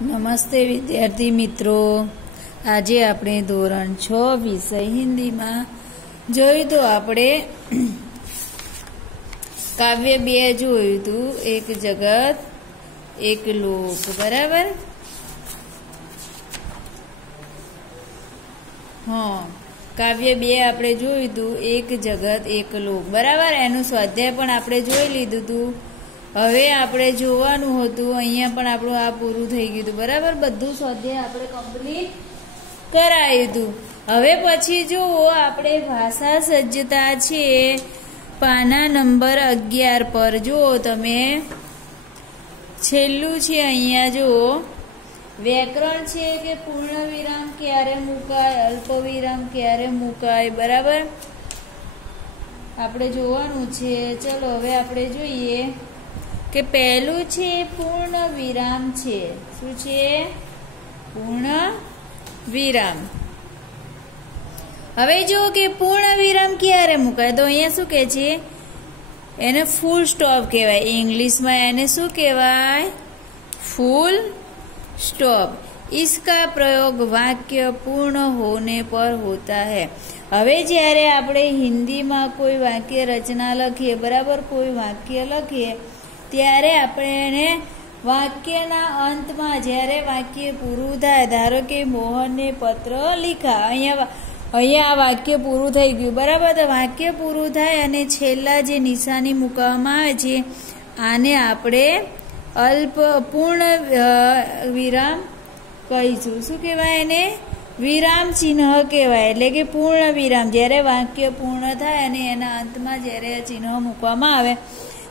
નમસ્તે વિદ્યાર્થી મિત્રો, આજે આપણે ધોરણ 6 વિષય હિન્દીમાં જોયું તો આપણે કાવ્ય 2 જોયું હતું, એક જગત એક લોક. બરાબર? હા, કાવ્ય 2 આપણે જોયું હતું, એક જગત એક લોક. બરાબર? એનું સ્વાધ્યાય પણ આપણે જોઈ લીધું હતું. હવે આપણે જોવાનું હતું, અહીંયા પણ આપણું આ પૂરું થઈ ગયું હતું. બરાબર? બધું સ્વાધ્યાય આપણે કમ્પ્લીટ કરાયું હતું. હવે પછી જુઓ, આપણે ભાષા સજ્જતા છે પાના નંબર 11 પર જુઓ તમે, છેલ્લું છે અહીંયા જુઓ, વ્યાકરણ છે કે પૂર્ણ વિરામ ક્યારે મુકાય, અલ્પ વિરામ ક્યારે મુકાય. બરાબર? આપણે જોવાનું છે. ચલો હવે આપણે જોઈએ કે પહેલું છે પૂર્ણ વિરામ છે. શું છે? પૂર્ણ વિરામ. હવે જો કે પૂર્ણ વિરામ ક્યારે મુકાય, તો અહીંયા શું કહે છે, એને ફૂલ સ્ટોપ કહેવાય. ઇંગ્લિશમાં એને શું કહેવાય? ફૂલ स्टॉप. इसका प्रयोग वाक्य पूर्ण होने पर होता है. હવે જ્યારે આપણે હિન્દીમાં કોઈ વાક્ય રચના લખીએ, બરાબર, કોઈ વાક્ય લખીએ ત્યારે આપણે એને વાક્યના અંતમાં જ્યારે વાક્ય પૂરું થાય, ધારો કે મોહનને પત્ર લીખા, અહીંયા આ વાક્ય પૂરું થઈ ગયું. બરાબર? તો વાક્ય પૂરું થાય અને છેલ્લા જે નિશાની મૂકવામાં આવે છે આને આપણે અલ્પ પૂર્ણ વિરામ કહીશું. શું કહેવાય એને? વિરામ ચિહ્ન કહેવાય. એટલે કે પૂર્ણ વિરામ. જ્યારે વાક્ય પૂર્ણ થાય અને એના અંતમાં જ્યારે ચિહ્ન મૂકવામાં આવે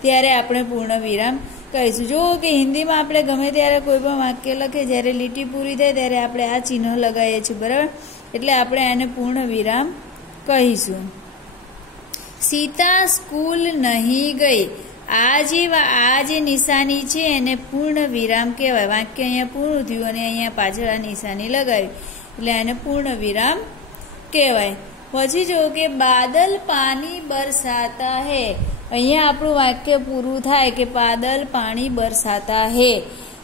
ત્યારે આપણે પૂર્ણ વિરામ કહીશું. જો કે હિન્દીમાં આપણે ગમે ત્યારે કોઈ પણ વાક્ય લખીએ, જ્યારે લીટી પૂરી થાય ત્યારે આપણે આ ચિહ્ન લગાવીએ છીએ. બરાબર? એટલે આપણે એને પૂર્ણ વિરામ કહીશું. સીતા સ્કૂલ નહીં ગઈ. આ જે નિશાની છે એને પૂર્ણ વિરામ કહેવાય. વાક્ય અહીંયા પૂરું થયું અને અહીંયા પાછળ આ નિશાની લગાવી એટલે એને પૂર્ણ વિરામ કહેવાય. પછી જો કે બાદલ પાણી બરસાતા હે. અહીંયા આપણું વાક્ય પૂરું થાય કે બાદલ પાણી બરસાતા હે.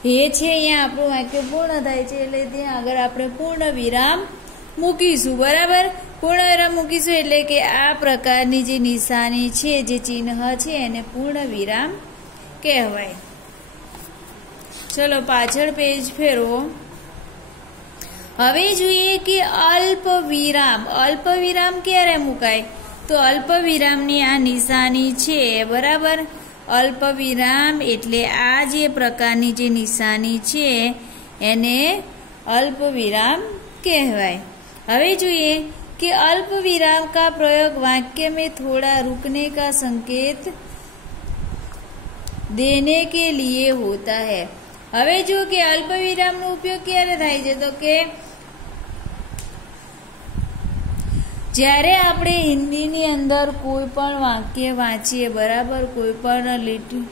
હે છે અહીંયા આપણું વાક્ય પૂર્ણ થાય છે એટલે ત્યાં આગળ આપણે પૂર્ણ વિરામ મૂકીશું. બરાબર? પૂર્ણ વિરામ મૂકીશું એટલે કે આ પ્રકારની જે નિશાની છે, જે ચિહ્ન છે, એને પૂર્ણ વિરામ કહેવાય. ચલો પાછળ પેજ ફેરવો. હવે જોઈએ કે અલ્પ વિરામ. અલ્પ વિરામ ક્યારે મુકાય, તો અલ્પ વિરામની આ નિશાની છે. બરાબર? અલ્પ વિરામ એટલે આ જે પ્રકારની જે નિશાની છે એને અલ્પ વિરામ કહેવાય. હવે જોઈએ कि अल्प विराम का प्रयोग वाक्य में थोड़ा रुकने का संकेत देने के लिए होता है. હવે જો કે અલ્પ વિરામનો ઉપયોગ ક્યારે થાય છે, તો કે જ્યારે આપણે હિન્દીની અંદર કોઈ પણ વાક્ય વાંચીએ, બરાબર, કોઈ પણ લીટી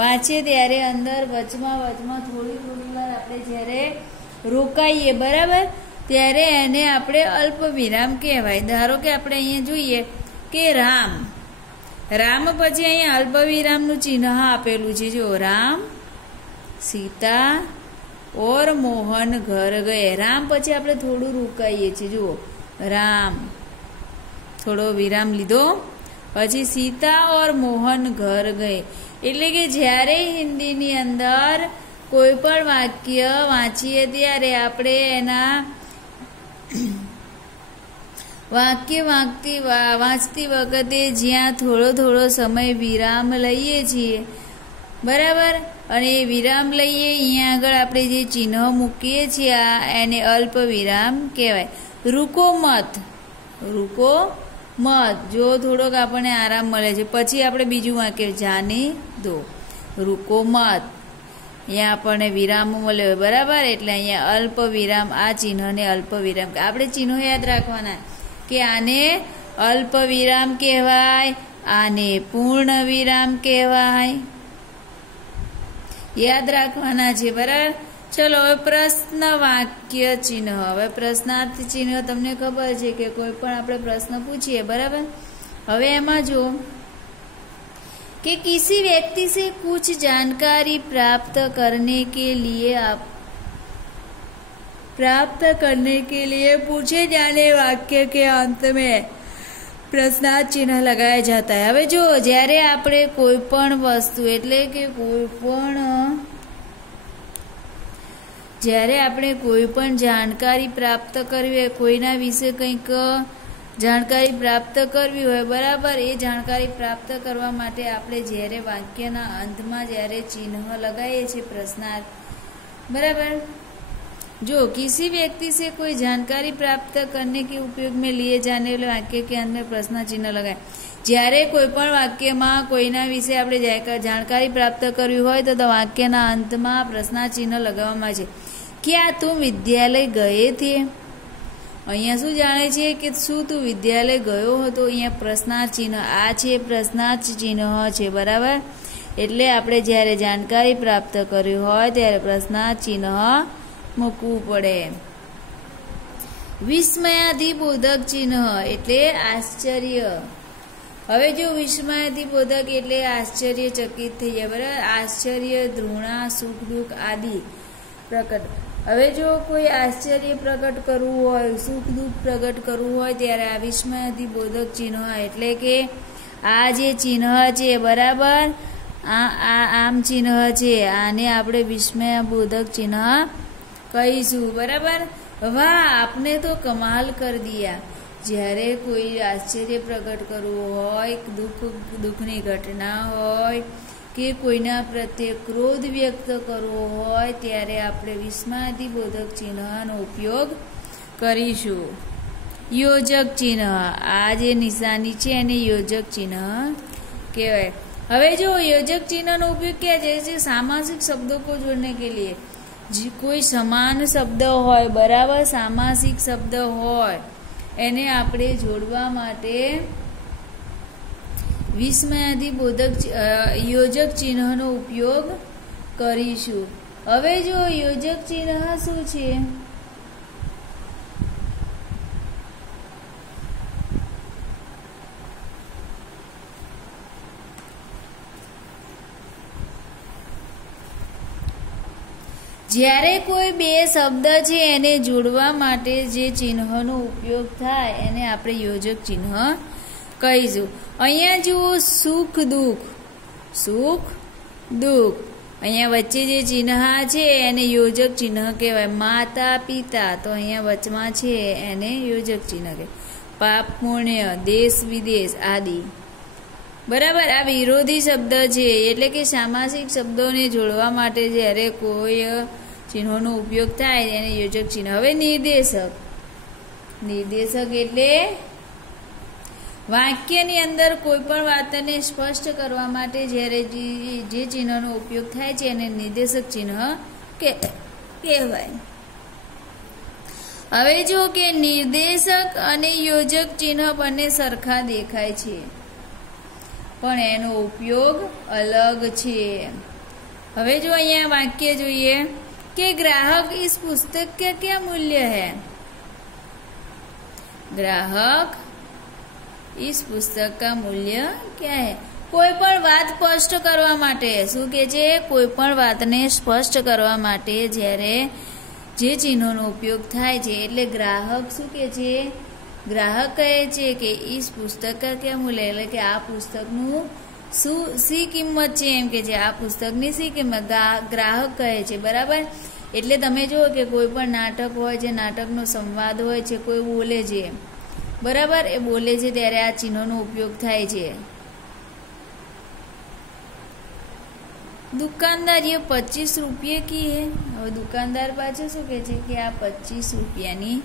વાંચીએ ત્યારે અંદર વચમાં થોડી વાર આપણે જ્યારે રોકાઈએ, બરાબર, ત્યારે એને આપણે અલ્પ વિરામ કહેવાય. ધારો કે આપણે અહીંયા જોઈએ કે રામ પછી અહીંયા અલ્પ વિરામનું ચિહ્ન આપેલું છે. જો રામ, સીતા ઓર મોહન ઘર ગયે. રામ પછી આપણે થોડું રોકાઈએ છીએ. જુઓ, રામ, થોડો વિરામ લીધો, પછી સીતા ઓર મોહન ઘર ગયે. એટલે કે જ્યારે હિન્દીની અંદર કોઈ પણ વાક્ય વાંચીએ ત્યારે આપણે એના વાક્ય વાંચતી વખતે જ્યાં થોડો સમય વિરામ લઈએ છીએ, બરાબર, અને એ વિરામ લઈએ અહીંયા આગળ આપણે જે ચિહ્ન મૂકીએ છીએ એને અલ્પ વિરામ કહેવાય. રૂકો મત. જો થોડોક આપણને આરામ મળે છે પછી આપણે બીજું વાક્ય જાને દો. રૂકો મત, અહીંયા આપણને વિરામ મળ્યો. બરાબર? એટલે અહીંયા અલ્પ વિરામ, આ ચિહ્નને અલ્પ વિરામ. આપણે ચિહ્નો યાદ રાખવાના કે આને અલ્પ વિરામ કહેવાય, આને પૂર્ણ વિરામ કહેવાય. યાદ રાખવાના છે. બરાબર? ચલો હવે પ્રશ્ન વાક્ય ચિહ્ન. હવે પ્રશ્નાર્થ ચિહ્ન તમને ખબર છે કે કોઈ પણ આપણે પ્રશ્ન પૂછીએ, બરાબર, હવે એમાં જો कि किसी व्यक्ति से कुछ जानकारी प्राप्त करने के लिए आप प्राप्त करने के लिए पूछे जाने वाक्य के अंत में प्रश्नार्थ चिन्ह लगाया जाता है। હવે જો જ્યારે આપણે કોઈ પણ વસ્તુ એટલે કે જ્યારે આપણે કોઈ પણ જાણકારી પ્રાપ્ત કરવી હોય, કોઈના વિશે કંઈક જાણકારી પ્રાપ્ત કરવી હોય, બરાબર, એ જાણકારી પ્રાપ્ત કરવા માટે આપણે જ્યારે વાક્યના અંતમાં જ્યારે ચિહ્ન લગાવીએ છીએ પ્રશ્નાર્થ, બરાબર। जो किसी व्यक्ति से कोई जानकारी प्राप्त करने के उपयोग में लिए जाने वाले वाक्य के अंत में प्रश्न चिन्ह लगाए। જ્યારે કોઈ પણ વાક્યમાં કોઈના વિશે આપણે જાણકારી પ્રાપ્ત કરવી હોય તો વાક્યના અંતમાં પ્રશ્નાર્થ ચિહ્ન લગાવવામાં છે। क्या तुम विद्यालय गए थे? અહીંયા શું જાણે છે કે શું તું વિદ્યાલય ગયો હતો? અહીંયા પ્રશ્નાર્થ ચિહ્ન આ છે, પ્રશ્નાર્થ ચિહ્ન છે, બરાબર। એટલે આપણે જ્યારે જાણકારી પ્રાપ્ત કરવી હોય ત્યારે પ્રશ્નાર્થ ચિહ્ન મૂકવું પડે। વિસ્મયાધિબોધક ચિહ્ન એટલે આશ્ચર્ય। હવે જો વિસ્મયાધિબોધક એટલે આશ્ચર્યચકિત થઈ જાય, બરાબર। આશ્ચર્ય, ધૃણા, સુખ, દુઃખ આદિ પ્રકટ। હવે જો કોઈ આશ્ચર્ય પ્રકટ કરવું હોય, સુખ દુઃખ પ્રકટ કરવું હોય ત્યારે આ વિસ્મયાધિબોધક ચિહ્ન એટલે કે આ જે ચિહ્ન છે, બરાબર, આમ ચિહ્ન છે, આને આપણે વિસ્મયાબોધક ચિહ્ન કહીશું, બરાબર। વાહ આપને તો કમાલ કર દિયા। જ્યારે કોઈ આશ્ચર્ય પ્રકટ કરવું હોય, દુઃખની ઘટના હોય કે કોઈના પ્રત્યે ક્રોધ વ્યક્ત કરવો હોય ત્યારે આપણે વિસ્મયાધિબોધક ચિહ્નનો ઉપયોગ કરીશું। યોજક ચિહ્ન, આ જે નિશાની છે એને યોજક ચિહ્ન કહેવાય। હવે જો યોજક ચિહ્નનો ઉપયોગ ક્યાં જાય છે? સામાસિક શબ્દો को जोड़ने के लिए। કોઈ સમાન શબ્દ હોય, બરાબર, સામાસિક શબ્દ હોય એને આપણે જોડવા માટે વિસ્મયાધિબોધક યોજક ચિહ્નનો ઉપયોગ કરીશું। હવે જો યોજક ચિહ્ન શું છે? જ્યારે કોઈ બે શબ્દ છે એને જોડવા માટે જે ચિહ્નનો ઉપયોગ થાય એને આપણે યોજક ચિહ્ન કહીશું। અહીંયા જુઓ સુખ દુઃખ, સુખ દુઃખ, અહીંયા વચ્ચે જે ચિહ્ન છે એને યોજક ચિહ્ન કહેવાય। માતા પિતા, તો અહીંયા વચમાં છે એને યોજક ચિહ્ન કહેવાય। પાપ પુણ્ય, દેશ વિદેશ આદિ, બરાબર। આ વિરોધી શબ્દ છે એટલે કે સામાસિક શબ્દોને જોડવા માટે જ્યારે કોઈ ચિહ્નોનો ઉપયોગ થાય એને યોજક ચિહ્ન। હવે નિર્દેશક, નિર્દેશક એટલે વાક્યની અંદર કોઈ પણ વાતને સ્પષ્ટ કરવા માટે જ્યારે જે ચિહ્નનો ઉપયોગ થાય છે એને નિર્દેશક ચિહ્ન કહેવાય। હવે જો કે નિર્દેશક અને યોજક ચિહ્ન બંને સરખા દેખાય છે પણ એનો ઉપયોગ અલગ છે। હવે જો અહીંયા વાક્ય જોઈએ कि ग्राहक इस पुस्तक का क्या मूल्य है? ग्राहक इस पुस्तक का मूल्य क्या है? કોઈ પણ વાત સ્પષ્ટ કરવા માટે શું કે છે? કોઈ પણ વાતને સ્પષ્ટ કરવા માટે જ્યારે જે ચિહ્નોનો ઉપયોગ થાય છે એટલે ગ્રાહક શું કે છે? ગ્રાહક કહે છે કે इस पुस्तक का क्या मूल्य, એટલે કે આ પુસ્તકનું સી કિંમત છે એમ કે છે। આ પુસ્તકની સી કિંમત ગ્રાહક કહે છે, બરાબર। એટલે તમે જુઓ કે કોઈ પણ નાટક હોય છે, નાટકનો સંવાદ હોય છે, કોઈ બોલે છે, બરાબર, એ બોલે છે ત્યારે આ ચિહ્નોનો ઉપયોગ થાય છે। दुकानदार ये 25 रुपये की है। હવે દુકાનદાર પાછું શું કહે છે કે આ 25 રૂપિયાની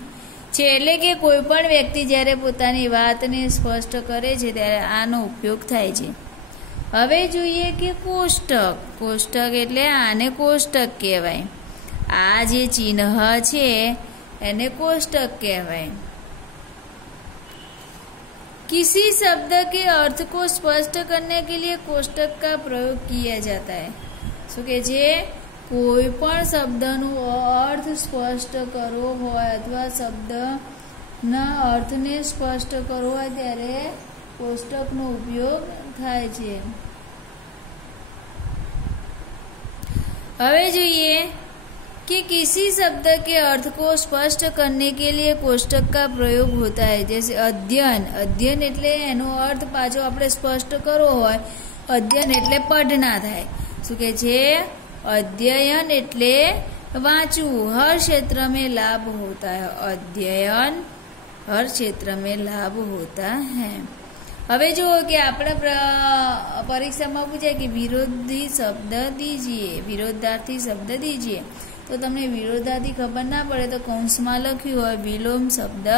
છે। એટલે કે કોઈ પણ વ્યક્તિ જ્યારે પોતાની વાતને સ્પષ્ટ કરે છે ત્યારે આનો ઉપયોગ થાય છે। હવે જોઈએ કે કોષ્ટક, કોષ્ટક એટલે આને કોષ્ટક કહેવાય। આ જે ચિહ્ન છે એને કોષ્ટક કહેવાય। किसी शब्द के अर्थ को स्पष्ट करने के लिए कोष्टक का प्रयोग किया जाता है। શું કે છે? કોઈ પણ શબ્દનો અર્થ સ્પષ્ટ કરવો હોય અથવા શબ્દના અર્થને સ્પષ્ટ કરવો હોય ત્યારે કોષ્ટકનો ઉપયોગ થાય છે। હવે જોઈએ कि किसी शब्द के अर्थ को स्पष्ट करने के लिए कोष्टक का प्रयोग होता है। जैसे अध्ययन, अध्ययन एटले एनो अर्थ पाछो आपणे स्पष्ट करવો હોય, अध्ययन एटले पढ़ना थाय। शुं कहे छे? अध्ययन एटले वांचવું। हर क्षेत्र में लाभ होता है। अध्ययन हर क्षेत्र में लाभ होता है। हवे जो कि आपणे परीक्षा में पूछे कि विरोधी शब्द दीजिए, विरोधार्थी शब्द दीजिए, तो तमने विरोधार्थी खबर ना पड़े तो कौंस में लख्યું હોય विलोम शब्द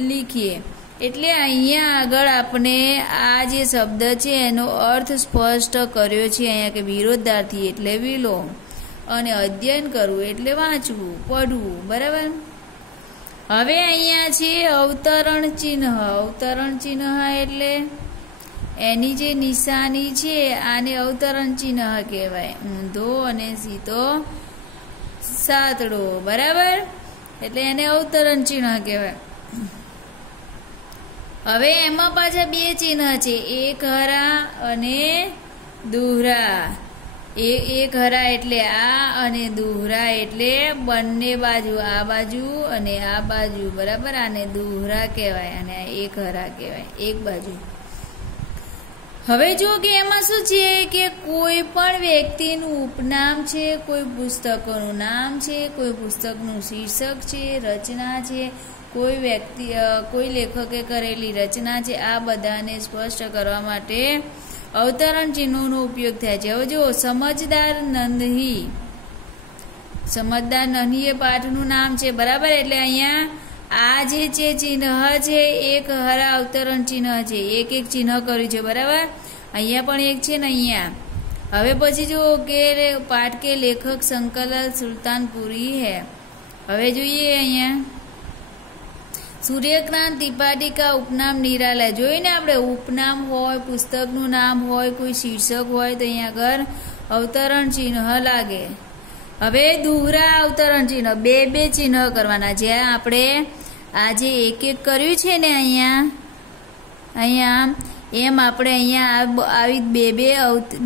लिखिए। एटले अहींया आगळ आपणे आ जे शब्द छे एनो अर्थ स्पष्ट कर्यो छे। अहींया के विरोधार्थी एटले विलोम अने अध्ययन करवुं एटले वांचवुं, पढ़वुं, बराबर। हवे अहींया छे अवतरण चिन्ह। अवतरण चिन्ह एटले एनी जे निशानी छे आने अवतरण चिन्ह कहेवाय। ऊंधो अने सीधो सातड़ो, बराबर, एटले एने अवतरण चिन्ह कहेवाय। हवे एमां पाछा बे चिन्ह छे, एक हरा अने दुहरा। एक हरा एटले आ अने दुहरा एटले बंने बाजू, आ बाजू अने आ बाजू, बराबर। आने दुहरा कहेवाय अने एक हरा कहेवाय, एक बाजू। हवे जो के एमां शुं छे के कोई पण व्यक्तिनुं उपनाम छे, कोई पुस्तकनुं नाम छे, कोई पुस्तकनुं शीर्षक छे, रचना छे, कोई व्यक्ति कोई लेखके करेली रचना छे, आ बधाने स्पष्ट करवा माटे अवतरण चिन्होनो उपयोग थाय छे। हवे जो समझदार नंदही, समझदार नंदही पाठनुं नाम छे, बराबर। एटले अहींया आ जे छे चिन्ह छे एक हरा अवतरण चिन्ह छे, एक एक चिन्ह कर्युं छे, बराबर। अहींया पण एक छे ने अहींया। हवे पछी जो के पाठ के लेखक शंकरलाल सुल्तानपुरी है। हवे जोईए अहींया सूर्यकांत त्रिपाठी का उपनाम निराला। जोईए ने आपणे उपनाम होय, पुस्तकनुं नाम होय, कोई शीर्षक होय तो अहींया આગળ अवतरण चिन्ह लागे। हवे दुहरा अवतरण चिन्ह, बे बे चिन्ह करवाना। जे आपणे આજે એક એક કર્યું છે ને અહીંયા એમ આપણે અહીંયા આવી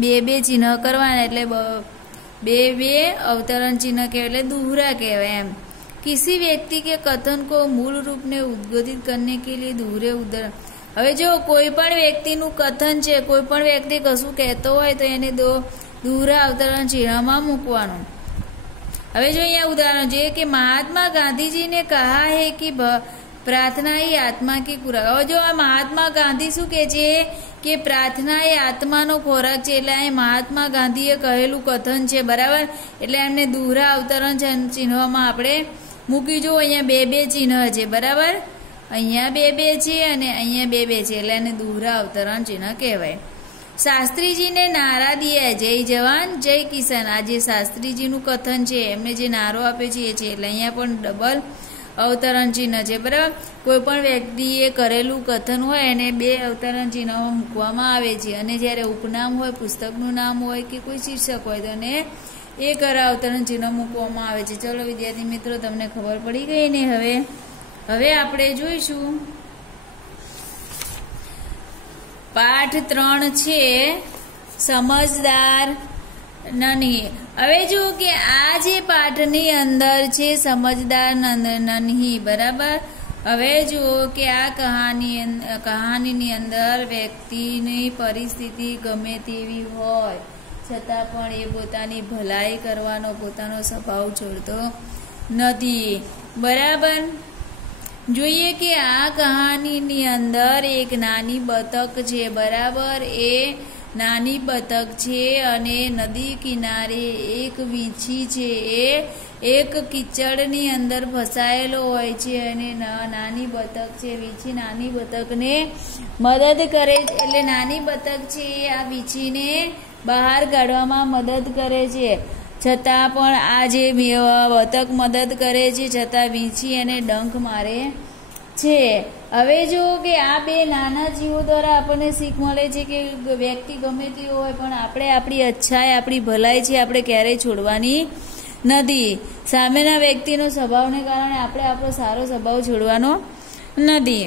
બે બે ચિહ્ન કરવાના, એટલે બે બે અવતરણ ચિહ્ન કહેવાય, એટલે દુહરા કહેવાય એમ। किसी व्यक्ति के कथन को मूल रूप ने उद्गोधित करने के लिए दुहरे उदाहरण। हवे जो कोई पण व्यक्तिनुं कथन छे, कोई पण व्यक्ति कशुं कहेतो होय तो एने दुहरा अवतरण चिन्हमां मूकवानुं। हवे जो अहींया उदाहरण जे कि महात्मा गांधी जी ने कहा है कि प्रार्थना ही आत्मा की खुराक। हवे जो महात्मा गांधी शुं कहे छे कि प्रार्थना ए आत्मानो खोराक छे, એટલે આ મહાત્મા ગાંધીએ કહેલું કથન છે, બરાબર। એટલે એમને દુહરા અવતરણ ચિહ્નમાં આપણે મૂકી જો। અહીંયા બે બે ચિહ્ન છે, બરાબર। અહીંયા બે બે છે અને અહીંયા બે બે છે, એટલે એને દુહરા અવતરણ ચિહ્ન કહેવાય। શાસ્ત્રીજીને નારા દિયા, જય જવાન જય કિસાન। આ જે શાસ્ત્રીજીનું કથન છે એમને જે નારો આપ્યો છે એ છે, એટલે અહીંયા પણ ડબલ अवतरण चिन्ह है, बराबर। कोईपण व्यक्तिए करेलू कथन होय एने बे अवतरण चिन्ह मूकवामां आवे छे, अने ज्यारे उपनाम होय, पुस्तकनुं नाम होय के कोई शीर्षक होय तो एने एक अवतरण चिन्ह मूकवामां आवे छे। चलो विद्यार्थी मित्रों, तमने खबर पड़ी गई ने। हवे आपणे जोईशुं पाठ 3 छे समझदार नन्ही। हवे जो कि आज पाठनी अंदर छे समझदार नन्ही, बराबर। हवे जो कि आ कहानी अंदर व्यक्तिनी परिस्थिति गमे तेवी होय छतां पण ए पोतानी भलाई करवानो पोतानो स्वभाव छोड़तो नथी, बराबर। जोईए कि आ कहानी अंदर एक नानी बतक छे, बराबर। ए नानी बतक छे अने नदी किनारे एक वीछी छे, एक कीचड़नी अंदर फसायेलो होय छे अने नानी बतक छे, वीछी नानी बतकने मदद करे, एटले नानी बतक छे आ वीछीने बहार काढवामां मदद करे छे। छतां पण आ जे बतक मदद करे छे छतां वीछी एने डंख मारे छे। हवे जो कि आ बे नाना जीवो द्वारा आपणे सीख मळे छे कि व्यक्ति गमे ते होय पण आपणे आपणी अच्छाई, आपणी भलाई छे आपणे क्यारेय छोड़वानी नथी। सामेना व्यक्तिनो स्वभावने कारणे आपणे आपणो सारो स्वभाव छोड़वानो नथी,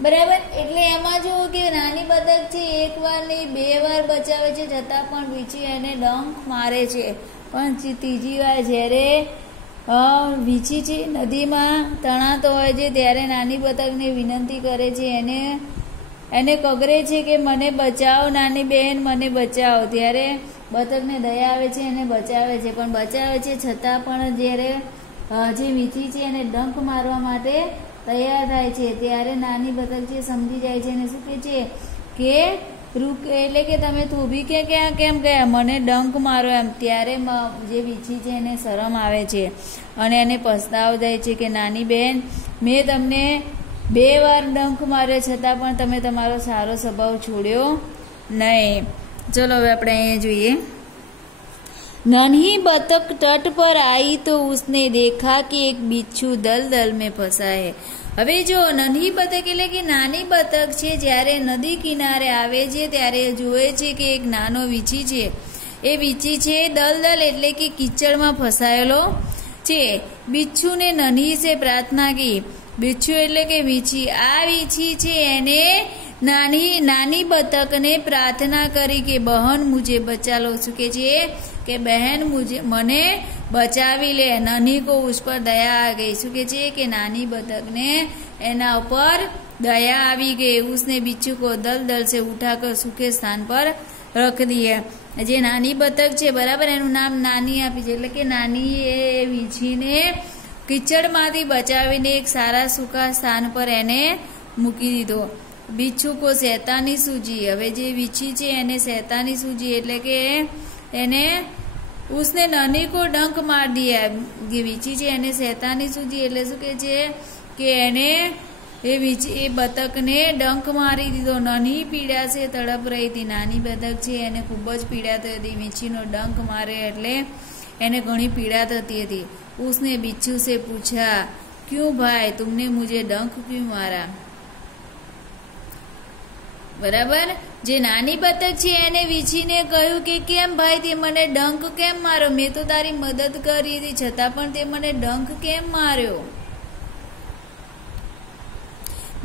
बराबर। एटले एमां जो कि नानी बतक छे एक वार नहीं बे वार बचावे छे छतां पण वीछी एने डंख मारे छे, પણ ત્રીજી વાર જ્યારે વીછી છે નદીમાં તણાતો હોય છે ત્યારે નાની બતકને વિનંતી કરે છે, એને કગરે છે કે મને બચાવો નાની બહેન, મને બચાવો. ત્યારે બતકને દયા આવે છે, એને બચાવે છે, પણ બચાવે છે છતાં પણ જ્યારે જે વીછી છે એને ડંખ મારવા માટે તૈયાર થાય છે ત્યારે નાની બતક છે સમજી જાય છે અને શું કહે છે કે રૂક, એટલે કે તમે ઊભી કે ક્યાં કેમ ગયા, મને ડંખ મારો એમ. ત્યારે જે વીછી છે એને શરમ આવે છે અને એને પસ્તાવો થાય છે કે નાની બહેન, મેં તમને 2 વાર ડંખ માર્યો છતાં પણ તમે તમારો સારો સ્વભાવ છોડ્યો નહીં. ચલો હવે આપણે અહીંયા જોઈએ. नन्ही बतख तट पर आई तो उसने देखा कि एक बिच्छू दलदल में फंसा है. હવે જો નન્હી બતક એટલે કે નાની બતક છે જ્યારે નદી કિનારે આવે છે ત્યારે જોવે છે કે એક નાનો વીછી છે, એ વીછી છે દલદલ એટલે કે કીચડમાં ફસાયેલો છે. બિચ્છુને નન્હી સે પ્રાર્થના કી. બિચ્છુ એટલે કે વીછી, આ વીછી છે એને નાની બતકને પ્રાર્થના કરી કે બહન મુझे बचा लो. શું કે છે કે બહેન મને બચાવી લે. નન્હી કો ઉસ પર દયા આ ગઈ. શું કે છે કે નાની બતકને એના ઉપર દયા આવી ગઈ. उसने बिच्छू को दलदल से उठाकर सूखे स्थान पर रख दिया. જે નાની બતક છે બરાબર, એનું નામ નાની આપી છે એટલે કે નાની એ વીછીને કીચડમાંથી બચાવીને એક સારા સૂકા સ્થાન પર એને મૂકી દીધો. बिच्छू को शैतानी सूझी. હવે જે વીછી છે એને શૈતાની सूझी એટલે કે એને उसने नन्ही को डंक मार दिया. જે વીછી છે એને શૈતાની सूझी એટલે શું કે છે કે એને એ બતકને ડંક મારી દીધો. નન્હી પીડા से तड़प रही थी. નાની બતક છે એને ખૂબ જ પીડા થતી હતી. વીછીનો ડંક મારે એટલે એને ઘણી પીડા થતી હતી. उसने बिच्छू से पूछा क्यों भाई तुमने मुझे डंक क्यों मारा. બરાબર, જે નાની બતક છે એને વીછીને કહ્યું કે કેમ ભાઈ તે મને ડંક કેમ માર્યો, મેં તો તારી મદદ કરી હતી છતાં પણ તે મને ડંક કેમ માર્યો.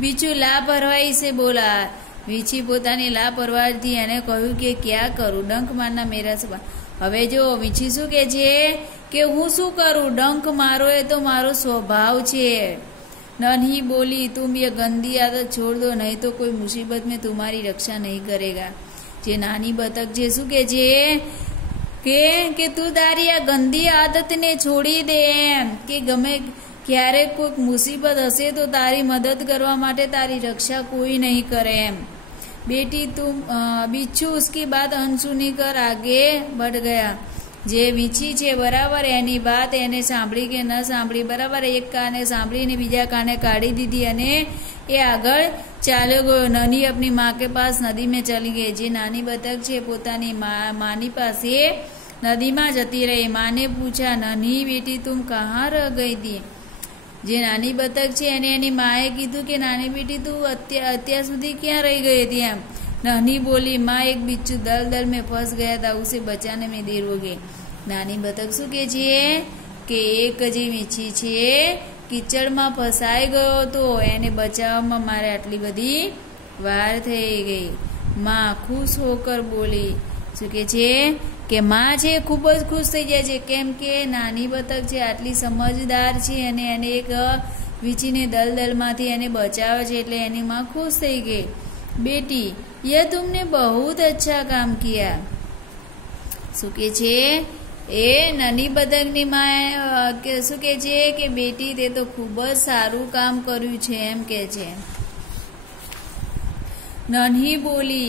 બીજું લાપરવાહી સે બોલા. વીછી પોતાની લાપરવાહીથી એને કહ્યું કે ક્યાં કરું, ડંક મારના મેરા સ્વભાવ. હવે જો વીછી શું કે છે કે હું શું કરું, ડંક મારો એ તો મારો સ્વભાવ છે. नन्ही बोली तुम ये गंदी आदत छोड़ दो नहीं तो कोई मुसीबत में तुम्हारी रक्षा नहीं करेगा. જે નાની બતક જે શું કે કે તું તારી આ ગંદી આદતને છોડી દે એમ, કે ગમે ક્યારેક કોઈક મુસીબત હશે તો તારી મદદ કરવા માટે તારી રક્ષા કોઈ નહીં કરે એમ. બેટી તું बिच्छू उसकी बात अनसुनी कर आगे बढ़ गया. જે વીછી છે બરાબર, એની વાત એને સાંભળી કે ન સાંભળી બરાબર, એક કાને સાંભળીને બીજા કાને કાઢી દીધી અને એ આગળ ચાલ્યો ગયો. નન્હી अपनी माँ के पास नदी में चली गई. જે નાની બતક છે પોતાની માની પાસે નદીમાં જતી રહી. માને પૂછા નન્હી બેટી તુમ કહાં રહ ગઈ थी. જે નાની બતક છે એને એની માએ કીધું કે નાની બેટી તું અત્યાર સુધી ક્યાં રહી ગઈ હતી એમ. नन्ही बोली माँ एक बिच्छू दलदल में फंस गया था उसे बचाने में देर हो गई. નાની બતક શું કે છે કે એક જે વીછી છે કીચડમાં ફસાઈ ગયો હતો, એને બચાવવામાં મારે આટલી બધી વાર થઈ ગઈ. માં ખુશ હોકર બોલી. શું કે છે કે માં છે ખૂબ જ ખુશ થઈ જાય છે, કેમ કે નાની બતક છે આટલી સમજદાર છે અને એને એક વીછીને દલદલમાંથી એને બચાવે છે એટલે એની માં ખુશ થઈ ગઈ. बेटी यह तुमने बहुत अच्छा काम किया. શું કે છે એ નાની બતકની માએ શું કે છે કે બેટી તે તો ખૂબ જ સારું કામ કર્યું છે એમ કે છે. नन्ही बोली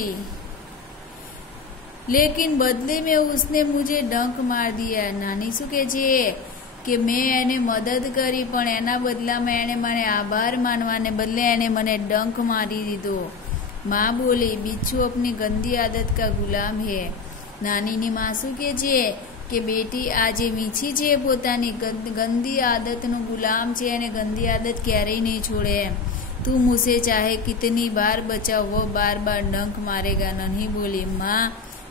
लेकिन बदले में उसने मुझे डंक मार दिया. નાની શું કે છે કે મેં એને મદદ કરી પણ એના બદલામાં એને મને આભાર માનવાને બદલે એને મને ડંક મારી દીધો. माँ बोली बिच्छू अपनी गंदी आदत का गुलाम है. નાનીની માં શું કે છે કે બેટી આ જે વીછી છે પોતાની ગંદી આદતનો ગુલામ છે અને ગંદી આદત ક્યારેય નહીં છોડે એમ. તું મુझे चाहे कितनी बार बचाओ वो बार बार डंक मारेगा. नन्ही बोली माँ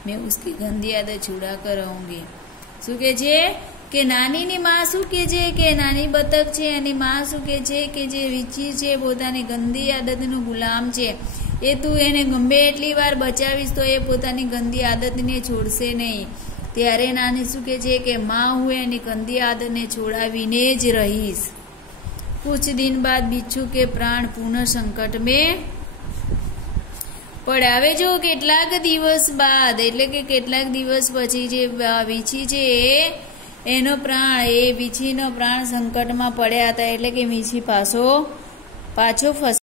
मैं उसकी गंदी आदत छुड़ा कर रहूंगी. શું કે છે કે નાનીની માં શું કે છે કે નાની બતક છે એની માં શું કે છે કે જે વીછી છે પોતાની ગંદી આદતનો ગુલામ છે, એ તું એને ગમે એટલી વાર બચાવીશ તો એ પોતાની ગંદી આદતને છોડશે નહીં. ત્યારે નાની શું કહે છે કે माँ હું એની ગંદી આદતને છોડાવીને જ રહીશ। कुछ दिन बाद बिच्छू के प्राण पुनः संकट में पड़े। હવે જો કેટલાક દિવસ બાદ એટલે કે કેટલાક દિવસ પછી જે વીછી છે એનો પ્રાણ એ વીછીનો પ્રાણ સંકટમાં પડ્યા હતા એટલે કે વીછી પાછો